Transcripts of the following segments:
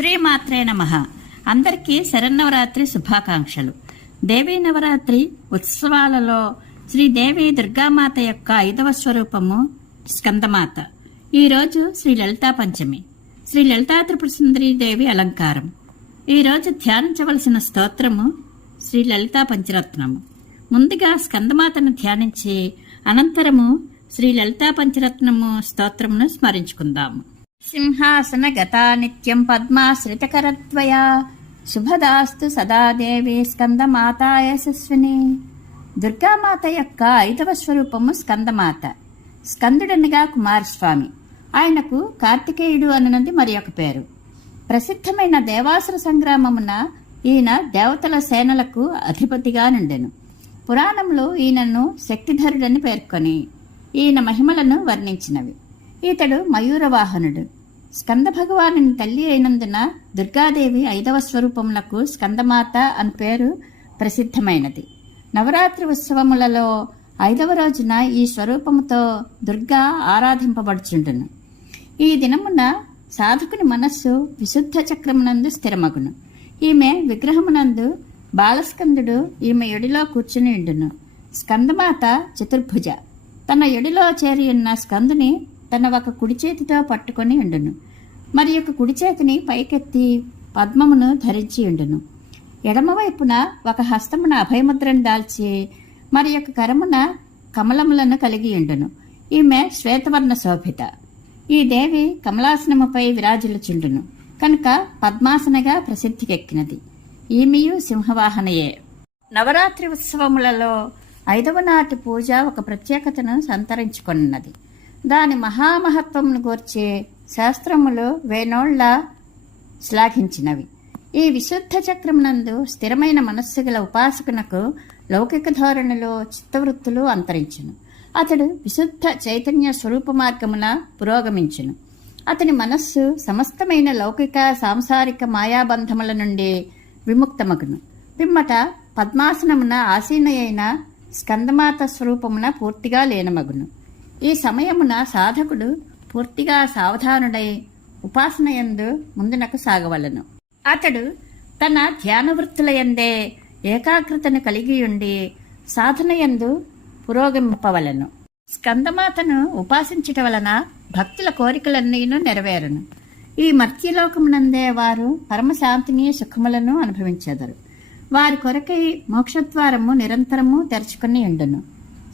శ్రీమాత్రే నమ. అందరికీ శరన్నవరాత్రి శుభాకాంక్షలు. దేవీ నవరాత్రి ఉత్సవాలలో శ్రీదేవి దుర్గామాత యొక్క ఐదవ స్వరూపము స్కందమాత. ఈరోజు శ్రీ లలితా పంచమి. శ్రీ లలితా త్రిపుర సుందరి దేవి అలంకారం. ఈరోజు ధ్యానించవలసిన స్తోత్రము శ్రీ లలితా పంచరత్నము. ముందుగా స్కందమాతను ధ్యానించి అనంతరము శ్రీ లలితా పంచరత్నము స్తోత్రమును స్మరించుకుందాము. సింహాసన గతా నిత్యం పద్మాశ్రితకరద్వయా శుభదాస్తు సదా దేవి స్కందమాత యశస్విని దుర్గామాత యొక్క ఐదవ స్వరూపము స్కందమాత। స్కందుడనగా కుమారస్వామి। ఆయనకు కార్తికేయుడు అనున్నది మరి ఒక పేరు. ప్రసిద్ధమైన దేవాసుర సంగ్రామమున ఈయన దేవతల సేనలకు అధిపతిగా నుండెను. పురాణంలో ఈయనను శక్తిధరుడని పేర్కొని ఈయన మహిమలను వర్ణించినవి. ఇతడు మయూరవాహనుడు. స్కంద భగవాను తల్లి అయినందున దుర్గాదేవి ఐదవ స్వరూపములకు స్కందమాత అని పేరు ప్రసిద్ధమైనది. నవరాత్రి ఉత్సవములలో ఐదవ రోజున ఈ స్వరూపముతో దుర్గా ఆరాధింపబడుచుండును. ఈ దినమున సాధకుని మనస్సు విశుద్ధ చక్రమునందు స్థిరమగును. ఈమె విగ్రహమునందు బాలస్కందుడు ఈమె ఎడిలో కూర్చుని ఉండును. స్కందమాత చతుర్భుజ. తన ఎడిలో చేరి ఉన్న స్కందుని తన ఒక కుడి చేతితో పట్టుకొని ఉండును. మరి యొక్క కుడి చేతిని పైకెత్తి పద్మమును ధరించి ఉండును. ఎడమవైపున ఒక హస్తమున అభయముద్రను దాల్చి మరి యొక్క కరమున కమలములను కలిగి ఉండును. ఈమె శ్వేతవర్ణ శోభిత. ఈ దేవి కమలాసనముపై విరాజిల్లుచుండును. కనుక పద్మాసనగా ప్రసిద్ధికెక్కినది. ఈమెయు సింహవాహనయే. నవరాత్రి ఉత్సవములలో ఐదవ నాటి పూజ ఒక ప్రత్యేకతను సంతరించుకున్నది. దాని మహామహత్వమును గూర్చే శాస్త్రములు వేనోళ్ళ శ్లాఘించినవి. ఈ విశుద్ధ చక్రమునందు స్థిరమైన మనస్సు గల ఉపాసకునకు లౌకిక ధోరణిలో చిత్తవృత్తులు అంతరించును. అతడు విశుద్ధ చైతన్య స్వరూప మార్గమున పురోగమించును. అతని మనస్సు సమస్తమైన లౌకిక సాంసారిక మాయాబంధముల నుండి విముక్తమగును. పిమ్మట పద్మాసనమున ఆసీనయైన స్కందమాత స్వరూపమున పూర్తిగా లేనమగును. ఈ సమయమున సాధకుడు పూర్తిగా సావధానుడై ఉపాసనయందు ముందునకు సాగవలను. అతడు తన ధ్యాన వృత్తులయందే ఏకాగ్రతను కలిగి ఉండి సాధనయందు పురోగమింపవలను. స్కందమాతను ఉపాసించుట వలన భక్తుల కోరికలన్నీను నెరవేరును. ఈ మర్త్యలోకమునందే వారు పరమశాంతిని సుఖములను అనుభవించెదరు. వారి కొరకై మోక్షద్వారము నిరంతరము తెరుచుకుని ఉండును.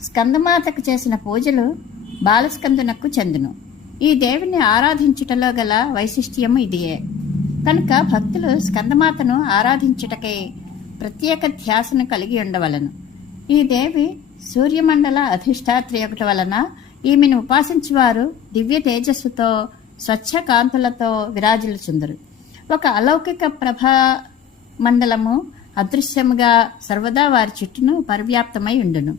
స్కందమాతకు చేసిన పూజలు బాలస్కందునకు చెందును. ఈ దేవిని ఆరాధించుటలో గల వైశిష్ట్యము ఇదియే. కనుక భక్తులు స్కందమాతను ఆరాధించుటకై ప్రత్యేక ధ్యాసను కలిగి ఉండవలను. ఈ దేవి సూర్యమండల అధిష్టాత్రి ఒకటి వలన ఈమెను ఉపాసించువారు దివ్య తేజస్సుతో స్వచ్ఛ కాంతులతో విరాజిల్లుచుందరు. ఒక అలౌకిక ప్రభా మండలము అదృశ్యముగా సర్వదా వారి చుట్టూను పరివ్యాప్తమై ఉండును.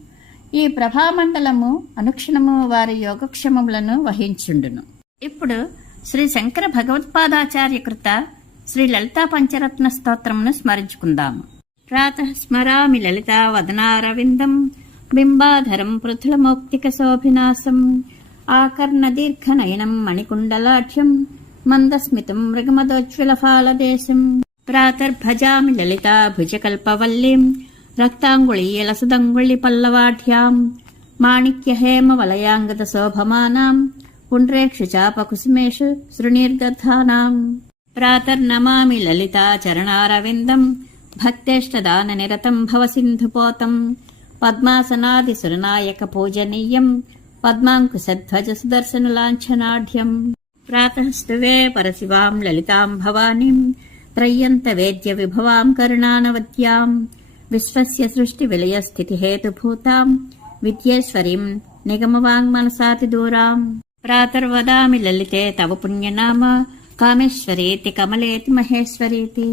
ఈ ప్రభామండలము అనుక్షణము వారి యోగక్షమములను వహించుండును. ఇప్పుడు శ్రీ శంకర భగవత్పాదాచార్య కృత శ్రీ లలితా పంచరత్న స్తోత్రమును స్మరించుకుందాము. ప్రాతః స్మరామి లలితా వదనారవిందం బింబాధరం పృథులమౌక్తిక శోభినాశం ఆకర్ణ దీర్ఘనయనం మణికుండలాఢ్యం మందస్మితం మృగమదోజ్వలఫాలదేశం ప్రాతర్భజామి లలితా భుజకల్పవల్లీం రక్తాంగుళీయలసదంగుళి పల్లవాఢ్యాం మాణిక్య హేమ వలయాంగద శోభమానాం పుండ్రేక్షు చాపకుసుమేషు శృణీర్గధానాం ప్రాతర్నమామి లలితా చరణారవిందం భక్తేష్టదాన నిరతం భవ సింధుపోతం పద్మాసనాది విశ్వస్య సృష్టి విలయ స్థితి హేతుభూతాం విద్యేశ్వరీం నిగమవాంగ్మనసాతి దూరాం. ప్రాతర్వదామి లలితే తవ పుణ్యనామ కామేశ్వరేతి కమలేతి మహేశ్వరీతి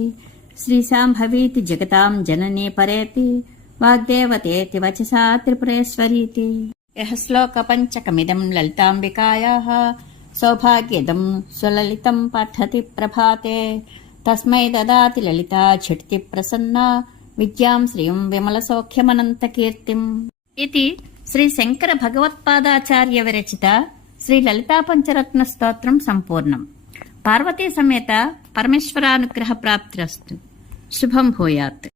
శ్రీశాంభవీతి జగతాం జననీ పరేతి వాగ్దేవతేతి వచసా త్రిపురేశ్వరీతి. యః శ్లోక పంచకమిదం లలితాంబికాయా సౌభాగ్యదం సులలితం పఠతి ప్రభాతే తస్మై దదాతి లలితా ఝటితి ప్రసన్నా విద్యాం శ్రీం విమల సౌఖ్యమనంత కీర్తిం ఇది శ్రీ శంకర భగవత్పాదాచార్య విరచిత శ్రీ లలితా పంచరత్న స్తోత్రం సంపూర్ణం. పార్వతీ సమేత పరమేశ్వరానుగ్రహ ప్రాప్తిరస్తు శుభం భూయాత్.